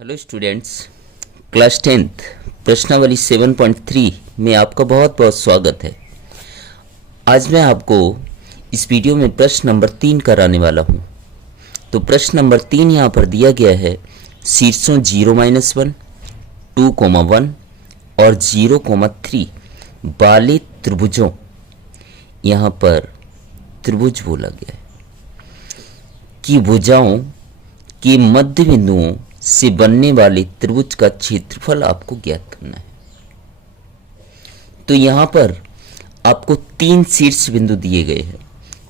Hello students, class 10th प्रश्नावली 7.3 में आपका बहुत बहुत स्वागत है। आज मैं आपको इस वीडियो में प्रश्न नंबर 3 कराने वाला हूं। तो प्रश्न नंबर 3 यहाँ पर दिया गया है। शीर्षों 0-1, 2,1 और 0,3 वाले त्रिभुजों, यहाँ पर त्रिभुज बोला गया है, की भुजाओं के मध्य बिंदुओं से बनने वाले त्रिभुज का क्षेत्रफल आपको ज्ञात करना है। तो यहां पर आपको 3 शीर्ष बिंदु दिए गए हैं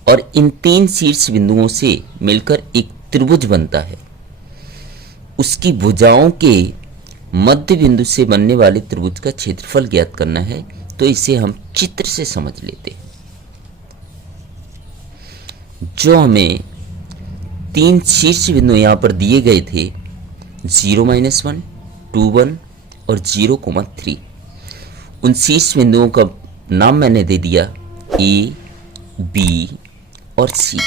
और इन 3 शीर्ष बिंदुओं से मिलकर एक त्रिभुज बनता है। उसकी भुजाओं के मध्य बिंदु से बनने वाले त्रिभुज का क्षेत्रफल ज्ञात करना है। तो इसे हम चित्र से समझ लेते हैं। जो हमें 3 शीर्ष बिंदु यहां पर दिए गए थे, 0-1, 2,1 और 0,3, उन शीर्ष बिंदुओं का नाम मैंने दे दिया ए, बी और सी।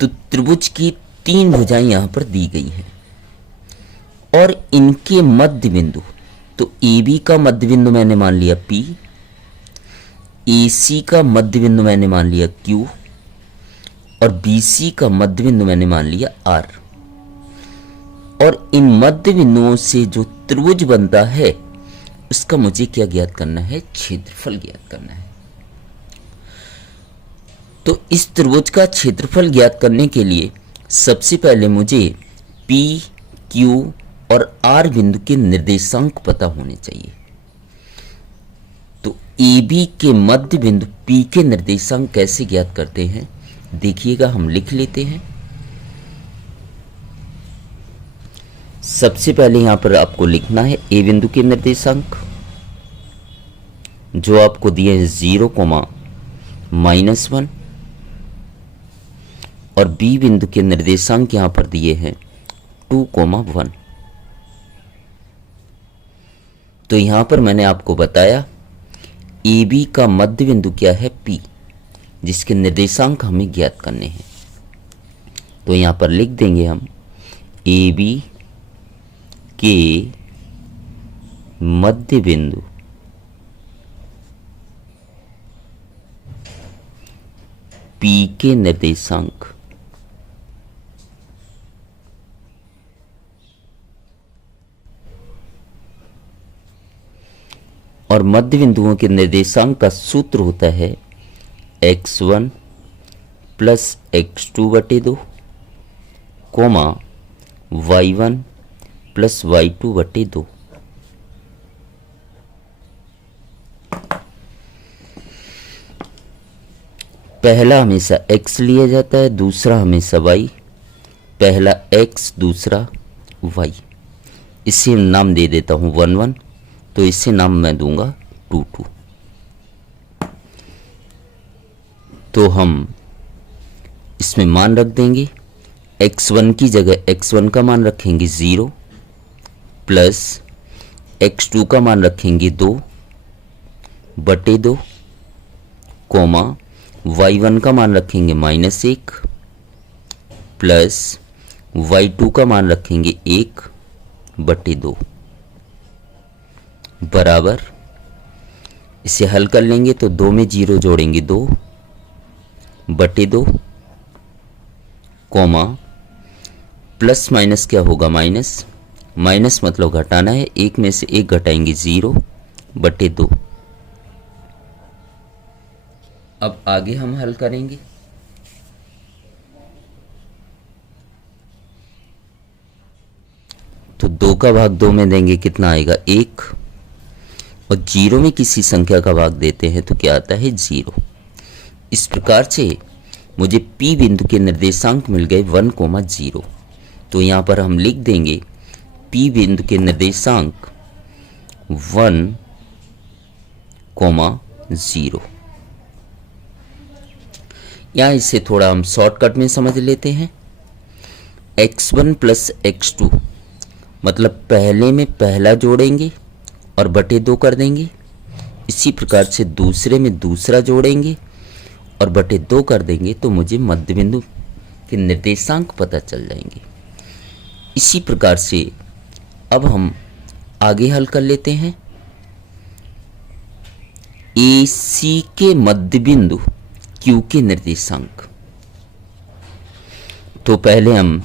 तो त्रिभुज की 3 भुजाएं यहां पर दी गई हैं और इनके मध्य बिंदु, तो ए बी का मध्य बिंदु मैंने मान लिया P, ए सी का मध्य बिंदु मैंने मान लिया Q और बी सी का मध्य बिंदु मैंने मान लिया R। और इन मध्य बिंदुओं से जो त्रिभुज बनता है उसका मुझे क्या ज्ञात करना है? क्षेत्रफल ज्ञात करना है। तो इस त्रिभुज का क्षेत्रफल ज्ञात करने के लिए सबसे पहले मुझे P, Q और R बिंदु के निर्देशांक पता होने चाहिए। तो AB के मध्य बिंदु P के निर्देशांक कैसे ज्ञात करते हैं देखिएगा, हम लिख लेते हैं। सबसे पहले यहां पर आपको लिखना है ए बिंदु के निर्देशांक, जो आपको दिए हैं 0,-1 और बी बिंदु के निर्देशांक यहां पर दिए हैं 2,1। तो यहां पर मैंने आपको बताया ए बी का मध्य बिंदु क्या है? P, जिसके निर्देशांक हमें ज्ञात करने हैं। तो यहां पर लिख देंगे हम ए बी के मध्य बिंदु P के निर्देशांक और मध्य बिंदुओं के निर्देशांक का सूत्र होता है x1 plus x2/2 coma y1 plus y2/2। पहला हमेशा x लिया जाता है, दूसरा हमेशा y। पहला x, दूसरा y। इसे नाम दे देता हूं 1-1, तो इसे नाम मैं दूंगा 2-2। तो हम इसमें मान रख देंगे। x1 की जगह x1 का मान रखेंगे 0 प्लस x2 का मान रखेंगे 2/2 कोमा y1 का मान रखेंगे -1 प्लस y2 का मान रखेंगे 1/2 बराबर। इसे हल कर लेंगे तो 2 में 0 जोड़ेंगे 2/2 कोमा प्लस माइनस क्या होगा? माइनस। माइनस मतलब घटाना है, 1 में से 1 घटाएंगे 0/2। अब आगे हम हल करेंगे। तो 2 का भाग 2 में देंगे, कितना आएगा? 1। और 0 में किसी संख्या का भाग देते हैं तो क्या आता है? 0। इस प्रकार से मुझे P बिंदु के निर्देशांक मिल गए 1,0। तो यहाँ पर हम लिख देंगे P बिंदु के निर्देशांक 1,0। यहाँ इसे थोड़ा हम शॉर्टकट में समझ लेते हैं। x1 प्लस x2 मतलब पहले में पहला जोड़ेंगे और बटे 2 कर देंगे। इसी प्रकार से दूसरे में दूसरा जोड़ेंगे और बटे 2 कर देंगे, तो मुझे मध्य बिंदु के निर्देशांक पता चल जाएंगे। इसी प्रकार से अब हम आगे हल कर लेते हैं। AC के मध्य बिंदु Q के निर्देशांक। तो पहले हम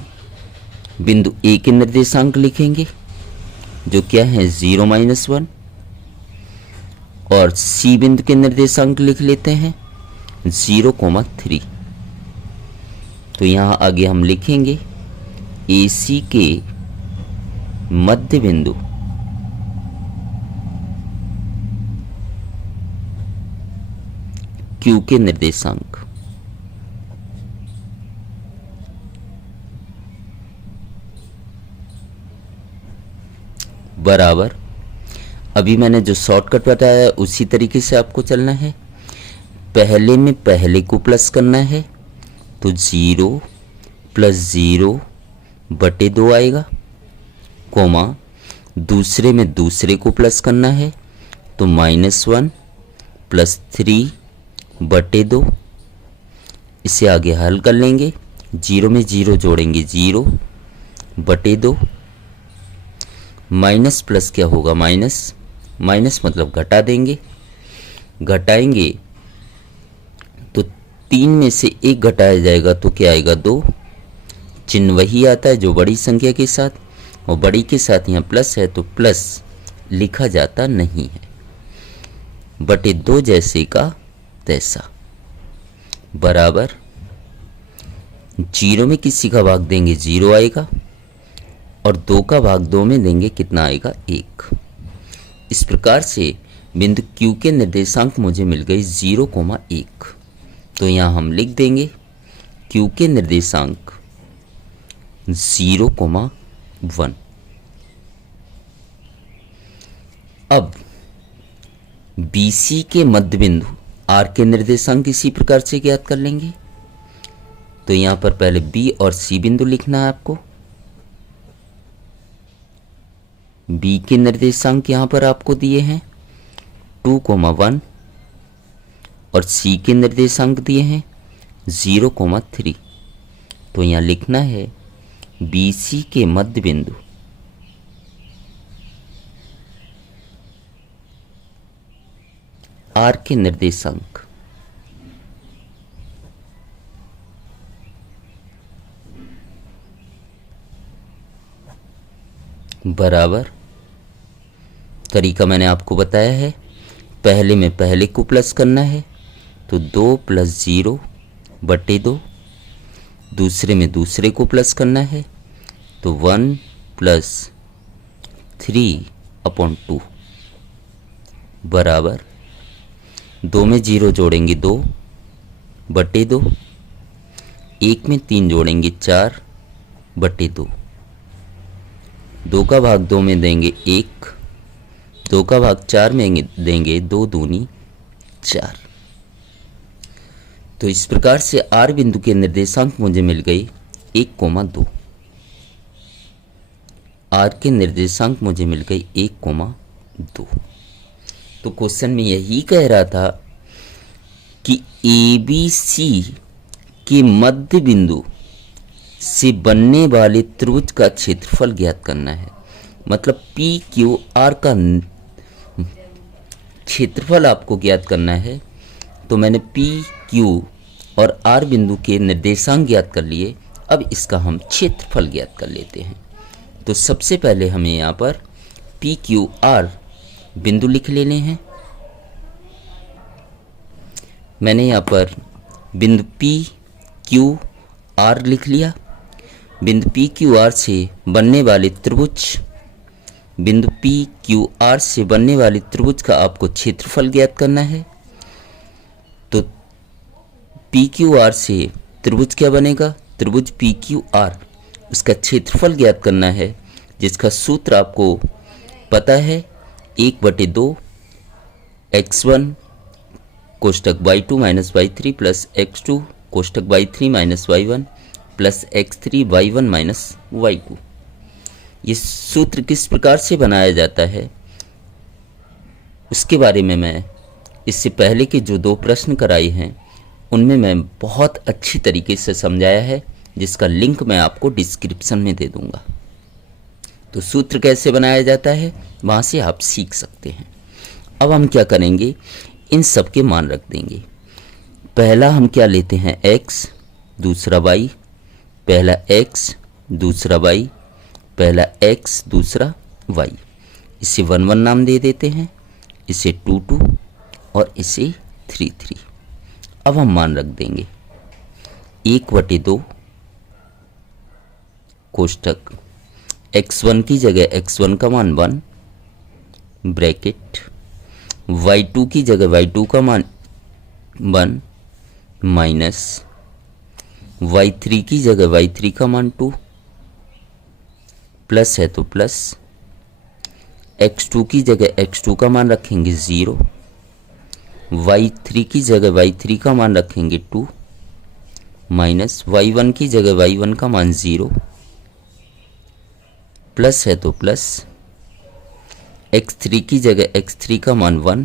बिंदु A के निर्देशांक लिखेंगे जो क्या है 0 -1, और C बिंदु के निर्देशांक लिख लेते हैं 0,3। तो यहाँ आगे हम लिखेंगे AC के मध्य बिंदु Q के निर्देशांक बराबर, अभी मैंने जो शॉर्टकट बताया उसी तरीके से आपको चलना है। पहले में पहले को प्लस करना है तो 0 + 0 बटे 2 आएगा, कोमा दूसरे में दूसरे को प्लस करना है तो -1 + 3 बटे 2। इसे आगे हल कर लेंगे, 0 में 0 जोड़ेंगे 0 बटे 2, माइनस प्लस क्या होगा माइनस, माइनस मतलब घटा देंगे, घटाएंगे तो 3 में से 1 घटाया जाएगा तो क्या आएगा 2। चिन्ह वही आता है जो बड़ी संख्या के साथ, और बड़ी के साथ यहाँ प्लस है तो प्लस लिखा जाता नहीं है, बटे 2 जैसे का तैसा, बराबर 0 में किसी का भाग देंगे 0 आएगा, और 2 का भाग 2 में देंगे कितना आएगा 1। इस प्रकार से बिंदु Q के निर्देशांक मुझे मिल गए 0,1। तो यहाँ हम लिख देंगे Q के निर्देशांक 0,1। अब BC के मध्य बिंदु R के निर्देशांक इसी प्रकार से ज्ञात कर लेंगे। तो यहाँ पर पहले B और C बिंदु लिखना है आपको। B के निर्देशांक यहाँ पर आपको दिए हैं 2,1, और C के निर्देशांक दिए हैं 0,3। तो यहाँ लिखना है BC के मध्य बिंदु R के निर्देशांक बराबर, तरीका मैंने आपको बताया है, पहले में पहले को प्लस करना है तो 2 + 0 बटे 2, दूसरे में दूसरे को प्लस करना है तो 1 + 3/2 बराबर 2 में 0 जोड़ेंगे 2 बटे 2, 1 में 3 जोड़ेंगे 4 बटे 2, 2 का भाग 2 में देंगे 1, 2 का भाग 4 में देंगे 2 दूनी 4। तो इस प्रकार से R बिंदु के निर्देशांक मुझे मिल गए 1,2। R के निर्देशांक मुझे मिल गए 1,2। तो क्वेश्चन में यही कह रहा था कि ABC के मध्य बिंदु से बनने वाले त्रिभुज का क्षेत्रफल ज्ञात करना है। मतलब PQR का क्षेत्रफल आपको ज्ञात करना है। तो मैंने PQ और R बिंदु के निर्देशांक ज्ञात कर लिए, अब इसका हम क्षेत्रफल ज्ञात कर लेते हैं। तो सबसे पहले हमें यहाँ पर PQR बिंदु लिख लेने हैं। मैंने यहाँ पर बिंदु PQR लिख लिया। बिंदु PQR से बनने वाले त्रिभुज, बिंदु PQR से बनने वाले त्रिभुज का आपको क्षेत्रफल ज्ञात करना है। तो PQR से त्रिभुज क्या बनेगा, त्रिभुज PQR, उसका क्षेत्रफल ज्ञात करना है, जिसका सूत्र आपको पता है 1/2 x1 कोष्टक y2 minus y3 plus x2 कोष्टक y3 minus y1 plus x3 y1 minus y2। ये सूत्र किस प्रकार से बनाया जाता है उसके बारे में मैं इससे पहले के जो 2 प्रश्न कराए हैं उनमें मैं बहुत अच्छी तरीके से समझाया है, जिसका लिंक मैं आपको डिस्क्रिप्शन में दे दूंगा। तो सूत्र कैसे बनाया जाता है वहाँ से आप सीख सकते हैं। अब हम क्या करेंगे, इन सब के मान रख देंगे। पहला हम क्या लेते हैं x, दूसरा y, पहला x दूसरा y, पहला x दूसरा y, इसे 1 1 नाम दे देते हैं, इसे 2 2 और इसे 3 3। अब हम मान रख देंगे 1/2 कोष्टक x1 की जगह x1 का मान 1 ब्रैकेट, y2 की जगह y2 का मान 1 माइनस, y3 की जगह y3 का मान 2 प्लस है तो प्लस, x2 की जगह x2 का मान रखेंगे 0, y3 की जगह y3 का मान रखेंगे 2 माइनस, y1 की जगह y1 का मान 0 प्लस है तो प्लस, x3 की जगह x3 का मान 1,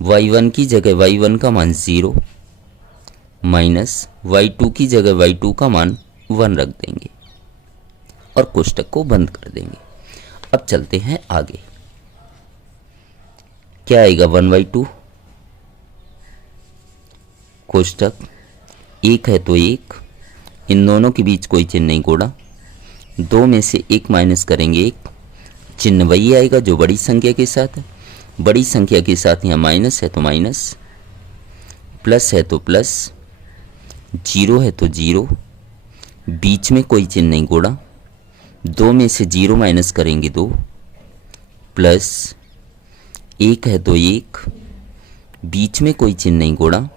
y1 की जगह y1 का मान 0 माइनस, y2 की जगह y2 का मान 1 रख देंगे और कोष्टक को बंद कर देंगे। अब चलते हैं आगे, क्या आएगा 1/2 कोष्टक 1 है तो 1, इन दोनों के बीच कोई चिन्ह नहीं जोड़ा, 2 में से 1 माइनस करेंगे 1, चिन्ह वही आएगा जो बड़ी संख्या के साथ है, बड़ी संख्या के साथ यहाँ माइनस है तो माइनस, प्लस है तो प्लस, 0 है तो 0, बीच में कोई चिन्ह नहीं जोड़ा, 2 में से 0 माइनस करेंगे 2, प्लस 1 है तो 1, बीच में कोई चिन्ह नहीं जोड़ा,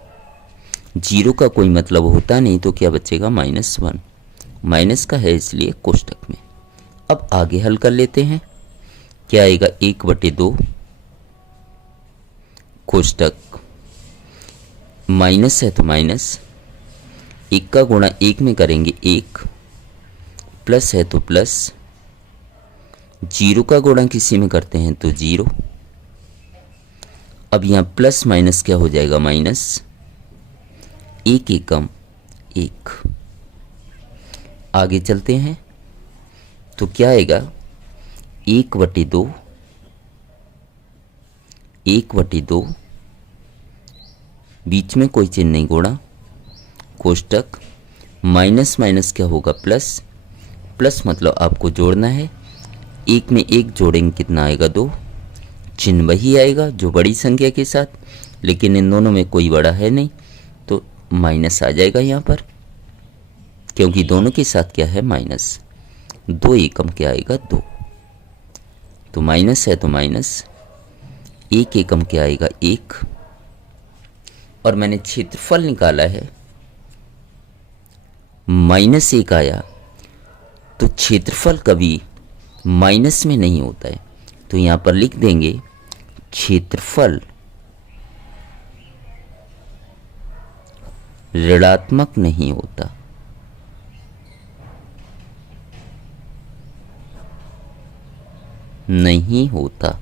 0 का कोई मतलब होता नहीं तो क्या बचेगा -1, माइनस का है इसलिए कोष्टक में। अब आगे हल कर लेते हैं, क्या आएगा 1/2 कोष्टक माइनस है तो माइनस, 1 का गुणा 1 में करेंगे 1, प्लस है तो प्लस, 0 का गुणा किसी में करते हैं तो 0, अब यहाँ प्लस माइनस क्या हो जाएगा माइनस, 1 एकम 1। आगे चलते हैं तो क्या आएगा 1/2 बीच में कोई चिन्ह नहीं जोड़ा, कोष्टक माइनस माइनस क्या होगा प्लस, प्लस मतलब आपको जोड़ना है, 1 में 1 जोड़ेंगे कितना आएगा 2, चिन्ह वही आएगा जो बड़ी संख्या के साथ, लेकिन इन दोनों में कोई बड़ा है नहीं तो माइनस आ जाएगा यहाँ पर, क्योंकि दोनों के साथ क्या है माइनस, 2 एकम क्या आएगा 2, तो माइनस है तो माइनस, 1 एकम क्या आएगा 1, और मैंने क्षेत्रफल निकाला है -1 आया, तो क्षेत्रफल कभी माइनस में नहीं होता है, तो यहाँ पर लिख देंगे क्षेत्रफल ऋणात्मक नहीं होता, नहीं होता।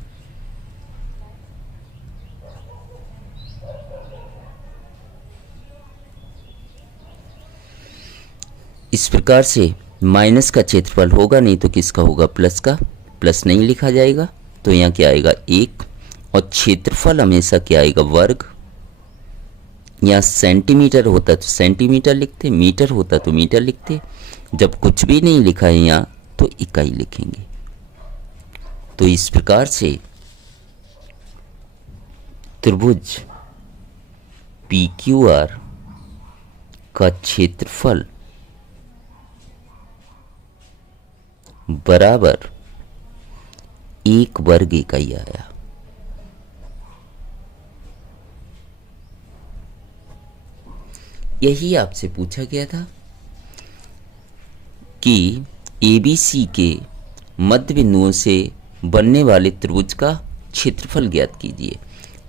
इस प्रकार से माइनस का क्षेत्रफल होगा नहीं तो किसका होगा प्लस का, प्लस नहीं लिखा जाएगा तो यहाँ क्या आएगा 1, और क्षेत्रफल हमेशा क्या आएगा वर्ग, यहाँ सेंटीमीटर होता तो सेंटीमीटर लिखते, मीटर होता तो मीटर लिखते, जब कुछ भी नहीं लिखा है यहाँ तो इकाई लिखेंगे। तो इस प्रकार से त्रिभुज PQR का क्षेत्रफल बराबर 1 वर्ग इकाई आया। यही आपसे पूछा गया था कि ABC के मध्य बिंदुओं से बनने वाले त्रिभुज का क्षेत्रफल ज्ञात कीजिए,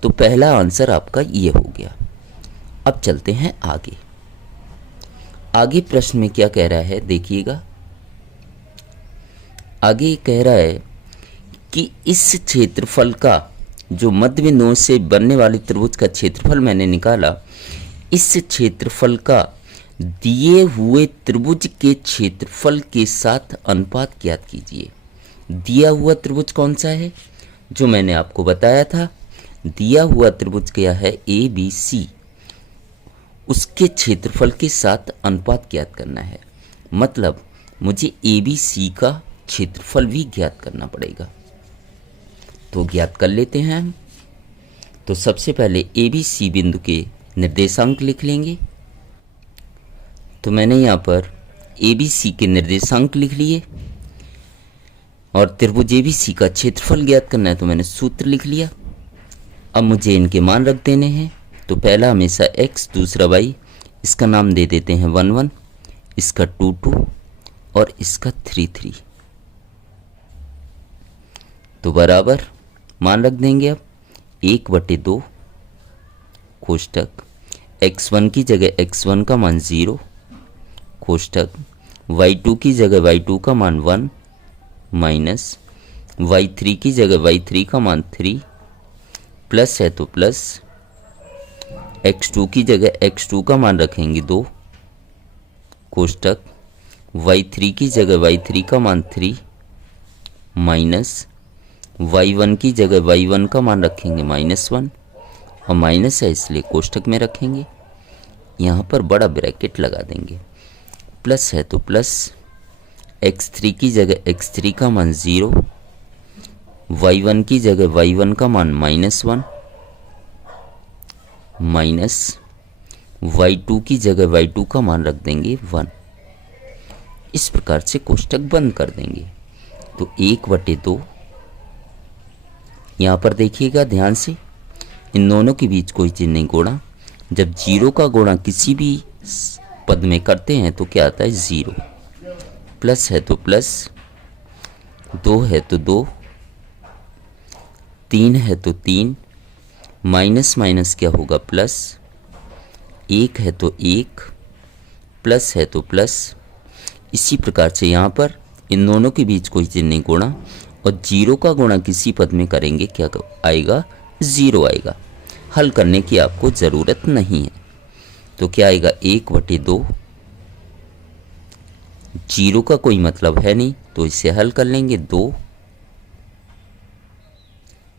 तो पहला आंसर आपका ये हो गया। अब चलते हैं आगे। आगे प्रश्न में क्या कह रहा है देखिएगा, आगे कह रहा है कि इस क्षेत्रफल का, जो मध्य बिंदुओं से बनने वाले त्रिभुज का क्षेत्रफल मैंने निकाला, इस क्षेत्रफल का दिए हुए त्रिभुज के क्षेत्रफल के साथ अनुपात ज्ञात कीजिए। दिया हुआ त्रिभुज कौन सा है? जो मैंने आपको बताया था, दिया हुआ त्रिभुज क्या है? A B C. उसके क्षेत्रफल के साथ अनुपात ज्ञात करना है, मतलब मुझे ए बी सी का क्षेत्रफल भी ज्ञात करना पड़ेगा। तो ज्ञात कर लेते हैं हम। तो सबसे पहले ए बी सी बिंदु के निर्देशांक लिख लेंगे। तो मैंने यहाँ पर ए बी सी के निर्देशांक लिख लिए और त्रिभुज ए बी सी का क्षेत्रफल ज्ञात करना है, तो मैंने सूत्र लिख लिया। अब मुझे इनके मान रख देने हैं। तो पहला हमेशा x, दूसरा y, इसका नाम दे देते हैं 1 1, इसका 2 2 और इसका 3 3। तो बराबर मान रख देंगे। अब 1/2 कोष्टक x1 की जगह x1 का मान 0 कोष्टक y2 की जगह y2 का मान 1 माइनस y3 की जगह y3 का मान 3 प्लस है तो प्लस x2 की जगह x2 का मान रखेंगे 2 कोष्टक y3 की जगह y3 का मान 3 माइनस y1 की जगह y1 का मान रखेंगे -1 और माइनस है इसलिए कोष्टक में रखेंगे। यहाँ पर बड़ा ब्रैकेट लगा देंगे। प्लस है तो प्लस x3 की जगह x3 का मान 0, y1 की जगह y1 का मान -1 माइनस y2 की जगह y2 का मान रख देंगे 1। इस प्रकार से कोष्टक बंद कर देंगे। तो 1/2, यहाँ पर देखिएगा ध्यान से, इन दोनों के बीच कोई चिन्ह नहीं गुणा। जब 0 का गुणा किसी भी पद में करते हैं तो क्या आता है? 0। प्लस है तो प्लस, 2 है तो 2, 3 है तो 3, माइनस माइनस क्या होगा? प्लस, 1 है तो 1, प्लस है तो प्लस। इसी प्रकार से यहाँ पर इन दोनों के बीच कोई चिन्ह नहीं गुणा और 0 का गुणा किसी पद में करेंगे क्या आएगा? 0 आएगा। हल करने की आपको ज़रूरत नहीं है। तो क्या आएगा? 1/2। 0 का कोई मतलब है नहीं तो इसे हल कर लेंगे 2,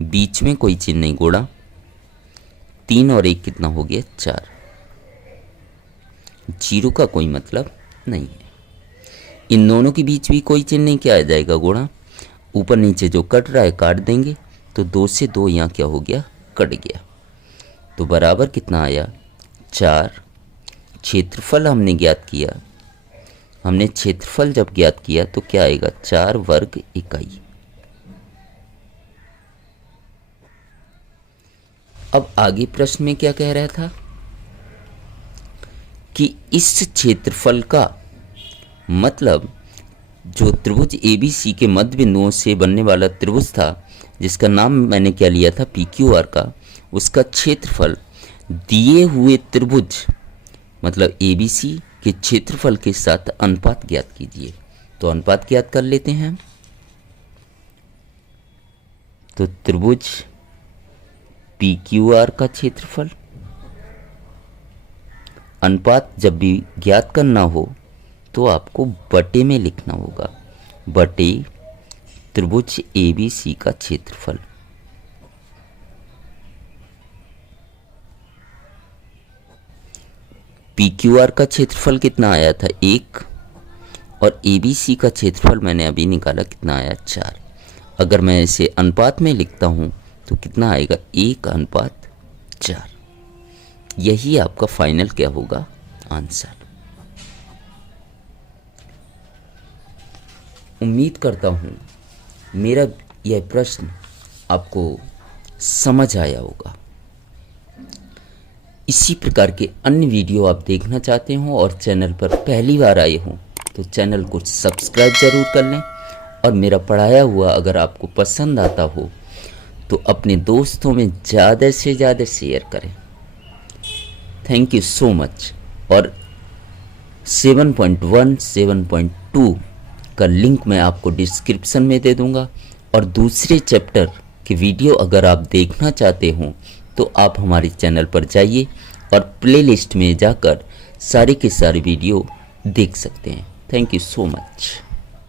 बीच में कोई चिन्ह नहीं गुणा, 3 और 1 कितना हो गया? 4। 0 का कोई मतलब नहीं है। इन दोनों के बीच भी कोई चिन्ह नहीं, क्या आ जाएगा? गुणा। ऊपर नीचे जो कट रहा है काट देंगे, तो 2 से 2 यहाँ क्या हो गया? कट गया। तो बराबर कितना आया? 4। क्षेत्रफल हमने ज्ञात किया। हमने क्षेत्रफल जब ज्ञात किया तो क्या आएगा? 4 वर्ग इकाई। अब आगे प्रश्न में क्या कह रहा था कि इस क्षेत्रफल का मतलब जो त्रिभुज ABC के मध्य बिंदुओं से बनने वाला त्रिभुज था, जिसका नाम मैंने क्या लिया था? PQR का, उसका क्षेत्रफल दिए हुए त्रिभुज मतलब ABC के क्षेत्रफल के साथ अनुपात ज्ञात कीजिए। तो अनुपात ज्ञात कर लेते हैं हम। तो त्रिभुज PQR का क्षेत्रफल, अनुपात जब भी ज्ञात करना हो तो आपको बटे में लिखना होगा, बटे त्रिभुज ABC का क्षेत्रफल। PQR का क्षेत्रफल कितना आया था? 1 और ABC का क्षेत्रफल मैंने अभी निकाला, कितना आया? 4। अगर मैं इसे अनुपात में लिखता हूं तो कितना आएगा? 1:4। यही आपका फाइनल क्या होगा? आंसर। उम्मीद करता हूं मेरा यह प्रश्न आपको समझ आया होगा। इसी प्रकार के अन्य वीडियो आप देखना चाहते हो और चैनल पर पहली बार आए हो तो चैनल को सब्सक्राइब जरूर कर लें और मेरा पढ़ाया हुआ अगर आपको पसंद आता हो तो अपने दोस्तों में ज़्यादा से ज़्यादा शेयर करें। Thank you so much. और 7.1 7.2 का लिंक मैं आपको डिस्क्रिप्शन में दे दूंगा और दूसरे चैप्टर के वीडियो अगर आप देखना चाहते हो तो आप हमारे चैनल पर जाइए और प्लेलिस्ट में जाकर सारे के सारे वीडियो देख सकते हैं। Thank you so much.